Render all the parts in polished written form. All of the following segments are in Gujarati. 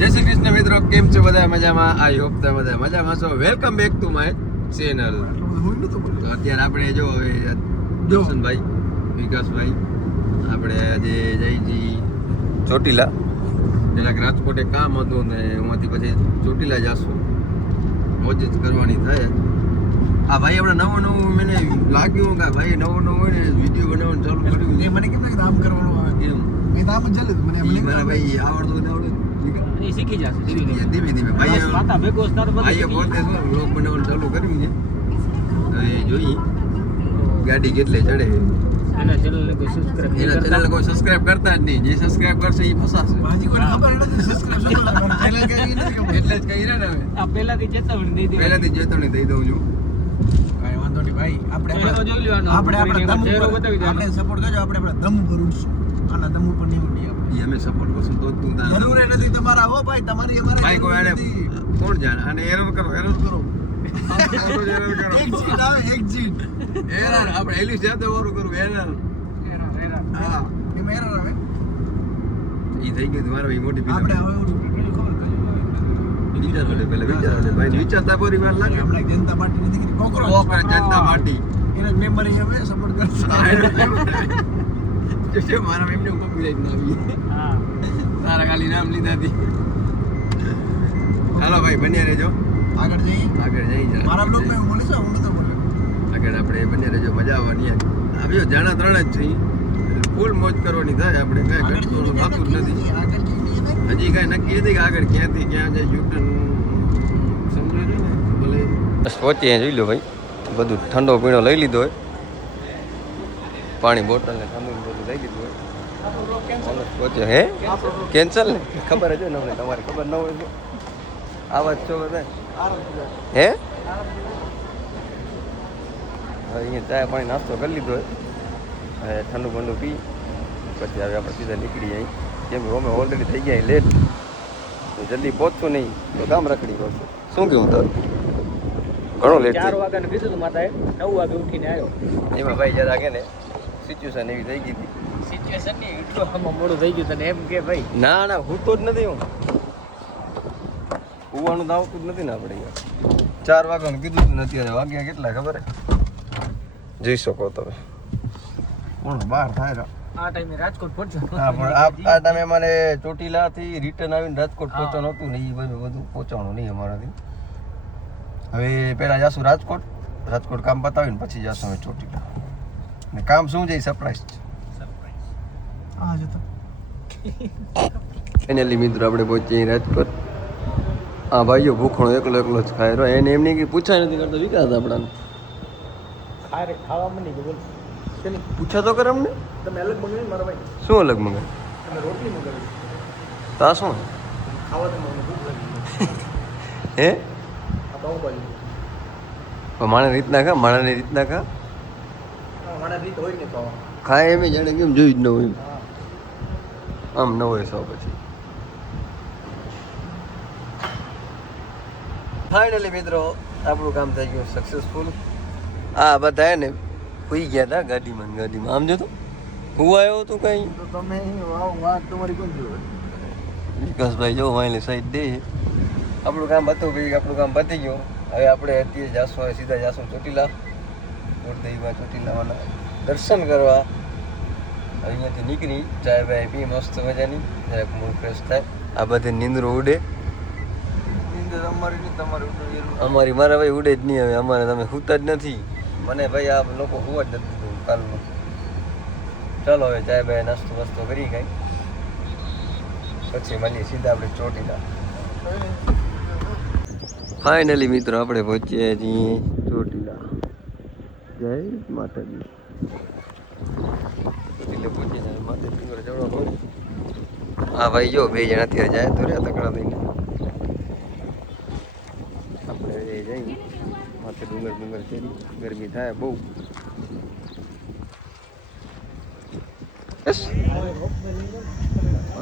જય શ્રી કૃષ્ણ મિત્રો, કેમ છો બધા? મજામાં? આઈ હોપ તમે બધા મજામાં છો. Welcome back to my channel. તો અત્યારે આપણે જો હવે દર્શનભાઈ, વિકાસભાઈ, આપણે આજે જઈજી ચોટીલા. પેલા રાજકોટ એક કામ હતું ને એમાંથી પછી ચોટીલા જશું, મોજ જ કરવાની થાય. આ ભાઈ આપણે નવું મને લાગ્યું કે ભાઈ નવું હોય ને વિડીયો બનાવવાનું ચાલુ કર્યું. એ મને કેમ કે આમ કરવાનું આવે કેમ મેં તો આમ જ ચાલે મને ભાઈ આવડતું ને આવડે એ શીખી જશે ધીમે ધીમે ભાઈ પોતે શું બ્લોગ બનાવવાનું ચાલુ કર્યું છે. હવે જોઈએ ગાડી કેટલે ચડે. એના ચેનલને કોઈ સબસ્ક્રાઇબ કરતા જ નહીં. જે સબસ્ક્રાઇબ કરશે એ ફસાશે. બાજી કોઈને ખબર નથી સબસ્ક્રાઇબ ચેનલ કરી નથી ખબર એટલે જ કહી રહ્યા ને હવે આ પહેલાથી ચેતવણી દઈ દે. પહેલાથી ચેતવણી દઈ દઉં છું. કાઈ વાંધો નહીં ભાઈ આપણે ચહેરો જોઈ લેવાનો. આપણે દમ ચહેરો ઉપર બતાવી દેવાનો. આપણે સપોર્ટ કરજો. આપણે દમ ઉપર ઉઠશું. આના દમ ઉપર નહીં ઉઠીએ આપણે. ઈ અમે સપોર્ટ કરશું તો જ તું તાર જરૂર નથી તમારા હો ભાઈ તમારી અમારે ભાઈ કોઈ આને કોણ જાણે આને એરર કરો એક જીત આવે એક જીત એરર આપણે એલી સાથે ઓરું કરું એરર. હા એમાં એરર આવે ઈ થઈ ગયું મારે ભાઈ મોટી આપણે ફિલ્મ. હવે ઓલું પેલું ખબર વિચારો લે પેલા વિચારો ભાઈ વિચારતા પૂરી વાર લાગે. આપણે જનતા પાર્ટી નથી કરી કોકરોચ જનતા પાર્ટી એના મેમ્બર હવે સપોર્ટ કરશે જે મારા એમને કોપીરાઈટ ના આવી. હા તારા ખાલી નામ લીધા હતી. હાલો ભાઈ બન્યા રહેજો, આગળ જઈએ આગળ જઈ જા. મારા બ્લોગ માં હું મળીશ હું નતો મળ્યો આગળ આપણે બન્યા રહેજો, મજા આવવાની. આવ્યો જાણા ત્રણ જ છે ફૂલ મોજ કરવાની થાય. આપણે કઈ ઘટતું થતું જ નથી. હજી કઈ નક્કી નથી કે આગળ ક્યાંથી ક્યાં જાય યુટર્ન સમજો છો ને ભલે. બસ પહોંચીએ જોઈ લો ભાઈ, બધું ઠંડો પીણો લઈ લીધો હોય, પાણી બોટલ ને ઠંડુ બધું લઈ લીધું હોય. પહોંચ્યો હે કેન્સલ ને ખબર જ હોય ને અમને, તમારે ખબર ન હોય તો આવા જ છો બધા હે. હવે અહીંયા ચા પાણી નાસ્તો કરી લીધો હોય, હવે ઠંડુ બંડુ પી પછી હવે આપણે સીધા નીકળી જાય. કેમ કે અમે ઓલરેડી થઈ ગયા લેટ, જલ્દી પહોંચશું નહીં તો કામ રખડી પડશે. શું કેવું તારું? ઘણો લેટ 4 વાગ્યાને કીધું હતું માતાએ, 9 વાગે ઉઠીને આવ્યો. એમાં ભાઈ જરા કે ને સિચ્યુએશન એવી થઈ ગઈ હતી. સિચ્યુએશન ની એટલું આમાં મોડું થઈ ગયું તને એમ કે ભાઈ ના ના હું તો જ નથી. હું ઉવાનું તો આવતું જ નથી ને આપણે. 4 વાગ્યાનું કીધું હતું ને અત્યારે વાગ્યા કેટલા ખબર હે? જોઈ શકો તમે કોણ બહાર થાય. આ ટાઈમે રાજકોટ પહોંચ્યો. હા પણ આ ટાઈમે અમારે ચોટીલાથી રિટર્ન આવીને રાજકોટ પહોંચવાનું હતું ને એ બધું પહોંચવાનું નહીં અમારાથી. હવે પહેલાં જાશું રાજકોટ કામ પતાવીને પછી જાશું હવે ચોટીલા. ને કામ શું છે એ સરપ્રાઈઝ છે. હા જતો ફાઇનલી મિત્રો આપણે પહોંચીએ રાજકોટ. હા ભાઈઓ ભૂખણો એકલો જ ખાય રહ્યો. એને એમની કંઈ પૂછાય નથી કરતો વિકાસ આપણાને. ખાવા મળી ગયું બોલ. પૂછા તો કર અમને. તમે અલગ મંગાવી મારા ભાઈ. શું અલગ મંગાય? તમે રોટલી મંગાવી. તા શું ખાવા તો મને ભૂખ લાગી. હે આ પાઉંભાજી. માણસની રીતના ખા, માણસની રીતના ખા. મારા રીત હોય ને ખાવા. ખાય એમ જાણે કેમ જોયું જ ન હોય. હા આમ ન હોય સૌ પછી. ફાઇનલી મિત્રો આપણું કામ થઈ ગયું સક્સેસફુલ. આ બધા ને સુઈ ગયા હતા ગાડીમાં. આમ જો તો હું આવ્યો તું કઈ તો તમે વાત તમારી કોણ જોવે વિકાસભાઈ જો વાયલી સાઈડ દે. આપણું કામ હતું ભાઈ, આપણું કામ પતી ગયું. હવે આપણે અત્યારે જાશું, હવે સીધા જાશું ચોટીલા. ગુરુદેવમાં ચોટીલાવાના દર્શન કરવા. અહીંયાથી નીકળી ચાય બાય પી મસ્ત મજાની, જરાક મૂડ ફ્રેશ થાય. આ બધી નીંદરો ઉડે. નીંદર અમારી નહીં તમારી અમારી મારા ભાઈ ઉડે જ નહીં. હવે અમારે તમે સૂતા જ નથી. મને ભાઈ આ લોકો સુવા જ નથી દીધું કાલનું. ચાલો હવે ચાય બાય નાસ્તો વાસ્તો કરી કાંઈ પછી મળીએ સીધા આપણે ચોટીલા. ફાઇનલી મિત્રો આપણે પહોંચીએ છીએ ચોટીલા. જય માતાજી. ચોટીલા પહોંચીને માથે ડુંગર ચડવાનો. હા ભાઈ જો 2 જણા અત્યારે જાય તો રહ્યા તકડા થઈને. આપણે જઈએ માથે ડુંગર ચડી. ગરમી થાય બહુ.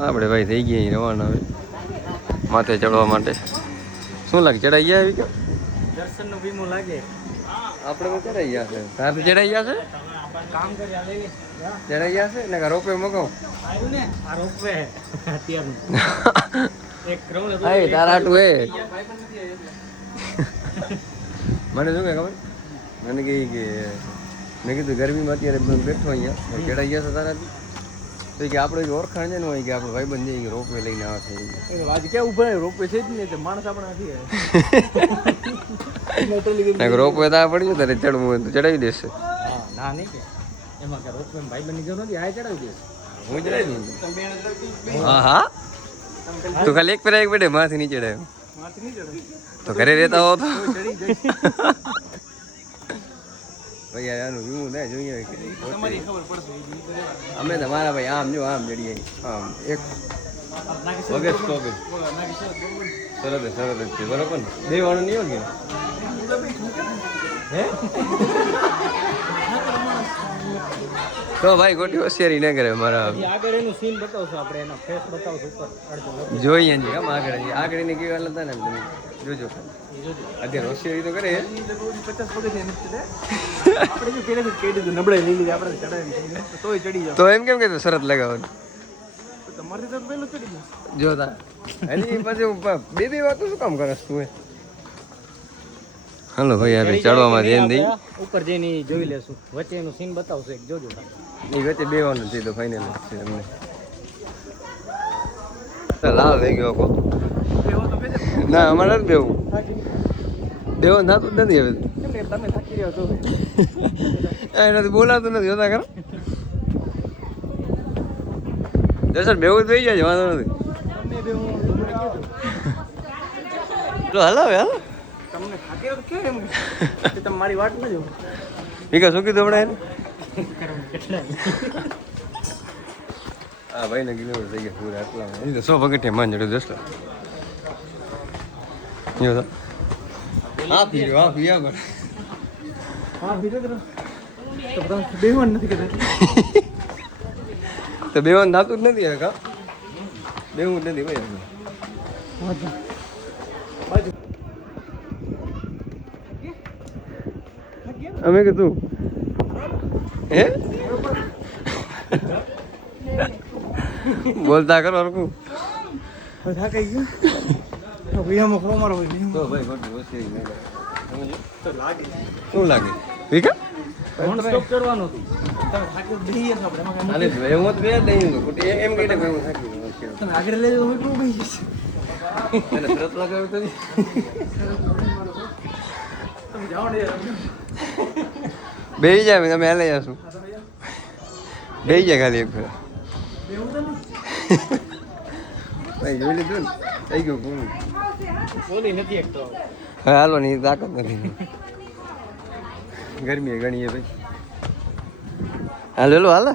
આપણે ભાઈ થઈ ગયા રવાના હવે માથે ચડવા માટે. શું લાગે ચડાઈ ગયા આવી કે દર્શન નો વીમો લાગે. આપણે તો ચડાઈ ગયા છે. તાર તો ચડાઈ ગયા છે. કામ કરી આવે ચડાઈ ગયા છે ને રોપે મગાવ. આવ્યું ને આ રોપવે અત્યારનું એક ક્રાઉન હતું. હા તારા હાટું એ મને શું કે ખબર મને કહે કે મેં કીધું ગરમીમાં અત્યારે બેઠો અહીંયા કેળા ગયા હતા તારાથી તો કે આપણે ઓળખાણ છે ને હોય કે આપણો ભાઈબંધ જઈએ કે રોપવે લઈને આવે છે આજે કેવું ઉભા રોપવે છે જ નહીં તો માણસ આપણે નથી રોપવે તો આ પડ્યું તારે ચડવું હોય તો ચડાવી દેશે હા ના નહીં કે એમાં કે રોપવે ભાઈ બની ગયો નથી આ ચડાવી દેશે હું ચડાવી દઉં હા હા તું ખાલી એક પેલા એક બેડે માથી નહીં ચડાવે માથે નહીં ચડે તો ઘરે રહેતા હો તો ચડી જાય ભાઈ આનું વીમું થાય જોઈએ તમારી ખબર પડશે અમે તમારા ભાઈ આમ જો આમ જડીએ આમ એક વગર સ્ટોપે સરસ સરસ છે બરોબર ને બે વાળું નહીં હોય હે તો ભાઈ ખોટી હોશિયારી ના કરે મારા આગળ એનું સીન બતાવશું આપણે એનો ફેસ બતાવશું ઉપર અડધો જોઈએ છે આમ આગળ ની કેવા હતા ને તમે જોજો અત્યારે હોશિયારી તો કરે 50 પગથિયા નથી આપણે જો પહેલેથી કહી દીધું નબળાઈ લઈ લીધી આપણે ચડાવી તોય ચડી જાવ તો એમ કેમ કે શરત લગાવવાની તમારી તો પહેલું ચડી જાય જોતા હજી પછી બે વાતો શું કામ કરસ તું હાલો ભાઈ યાર ચડવામાં ધ્યાન દઈ ઉપર જઈને જોઈ લેશું વચ્ચે એનું સીન બતાવશું એક જોજો એ વચ્ચે બેવાનું છે તો ફાઇનલ છે તમને લાલ થઈ ગયો કો ના અમારે નથી બેવું બેવું થતું જ નથી હવે તમે થાકી રહ્યો છો એનાથી બોલાતું નથી હોતા ખરા દર્શન બેવું થઈ જાય વાંધો નથી તમને બે હું તમને કીધું તો હલાવે હાલ તમને થાકી રહ્યો કેમ એમ કે તમે મારી વાટ ન જો વિકાસ શું કીધું હમણાં એને હા ભાઈ ને કિલોમીટર થઈ ગયા પૂરા આટલા એ તો 100 પગથિયા માન જડે દોસ્તો યો તો હા પી આગળ હા બીજો કરો તો બધા બેવન નથી કહેતા તો બેવાનું થતું જ નથી હવે કા બેવું જ નથી ભાઈ બાજુ અમે કીધું હે બોલતા કરો હરકું થાકાઈ ગયું તો વિયામાં ખો મારો હોય તો ભાઈ ખોટી હોશિયારી નહીં તો લાગે શું લાગે વિકા નોન સ્ટોપ ચડવાનું હતું તમે થાકી બેહી ગયા આપણે એમાં આને એવું તો બે જ નહીં તો ખોટી એમ કહીને હું થાકી ગયો તમે આગળ લઈ જાવ એટલું બેહી જશે એને શરત લગાવ્યું તો તમે જાઓ ને બેહી જાય તમે હાલે જશું બેહી જાય ખાલી એક ફેર બેવું તો નહીં ભાઈ જોઈ લીધું ને થઈ ગયું પૂરું બોલી નથી એક તો હવે હાલવાની તાકાત નથી ગરમી ઘણી છે ભાઈ હાલ લો હાલ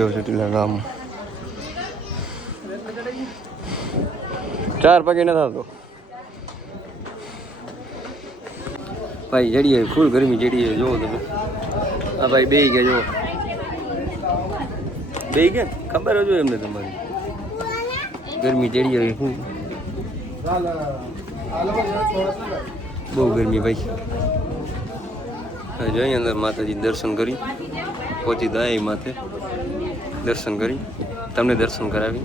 જો ટીલા ગામ 4 પગે ન થતો ભાઈ જડીએ ફૂલ ગરમી જડીએ જોવો તમે હા ભાઈ બે ગયા જો બે ગયા ખબર જ હોય એમને તમારી ગરમી જડી આવી શું બહુ ગરમી ભાઈ હા જોઈએ અંદર માતાજી દર્શન કરી પહોંચી દાય માથે દર્શન કરી તમને દર્શન કરાવી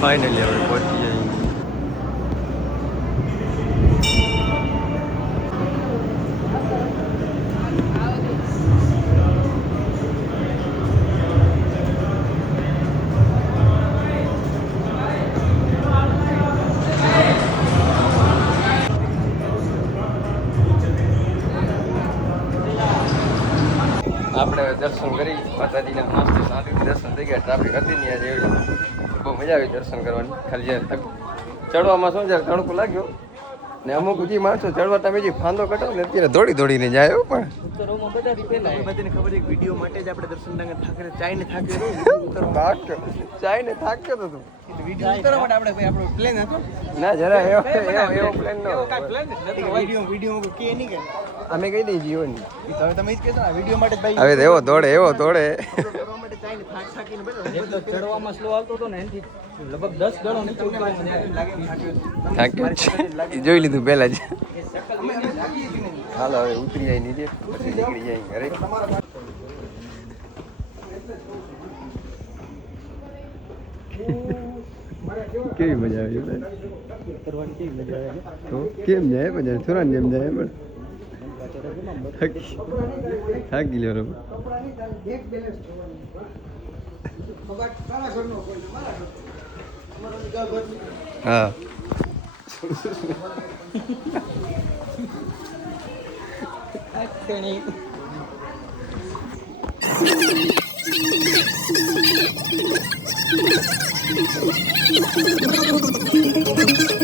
ફાઇનલી હવે પહોંચી જાય આપણે દર્શન કરી માતાજીના મસ્ત શાંતિ દર્શન થઈ ગયા ટ્રાફિક હતી નહીં આજે એવી બહુ મજા આવી દર્શન કરવાની ખાલી જ્યારે ચડવામાં શું જ્યારે તડકો લાગ્યો ને અમુક જે માણસો ચડવા તમે જે ફાંદો કટાવ ને અત્યારે દોડીને જાય એવું પણ ઉત્તરોમાં બધાથી પહેલા એ બધાને ખબર છે વિડીયો માટે જ આપણે દર્શન ઠાકરે ચાઈને થાકી ચાઈને થાક્યો તો તું વિડીયો ઉતારવા માટે આપણે આપણો પ્લેન હતો ના જરા એવો પ્લેન નો વિડીયો કે નહીં કે અમે કહી દઈએ જીવનની તમે જ કહેશો ને વિડીયો માટે ભાઈ હવે એવો દોડે કરવા માટે ચાઈને થાકીને બધો ચડવામાં સ્લો આવતો હતો ને એનાથી લગભગ 10 ગણો નીચે થાક્યો જોઈ લીધું પહેલા જ હાલો હવે ઉતરી જાય નીચે પછી નીકળી જાય ઘરે કેવી મજા આવી કરવાની કેવી મજા આવે તો કેમ જાય પણ થોડા જેમ જાય પણ થાકી લ્યો રમ હા Thank you.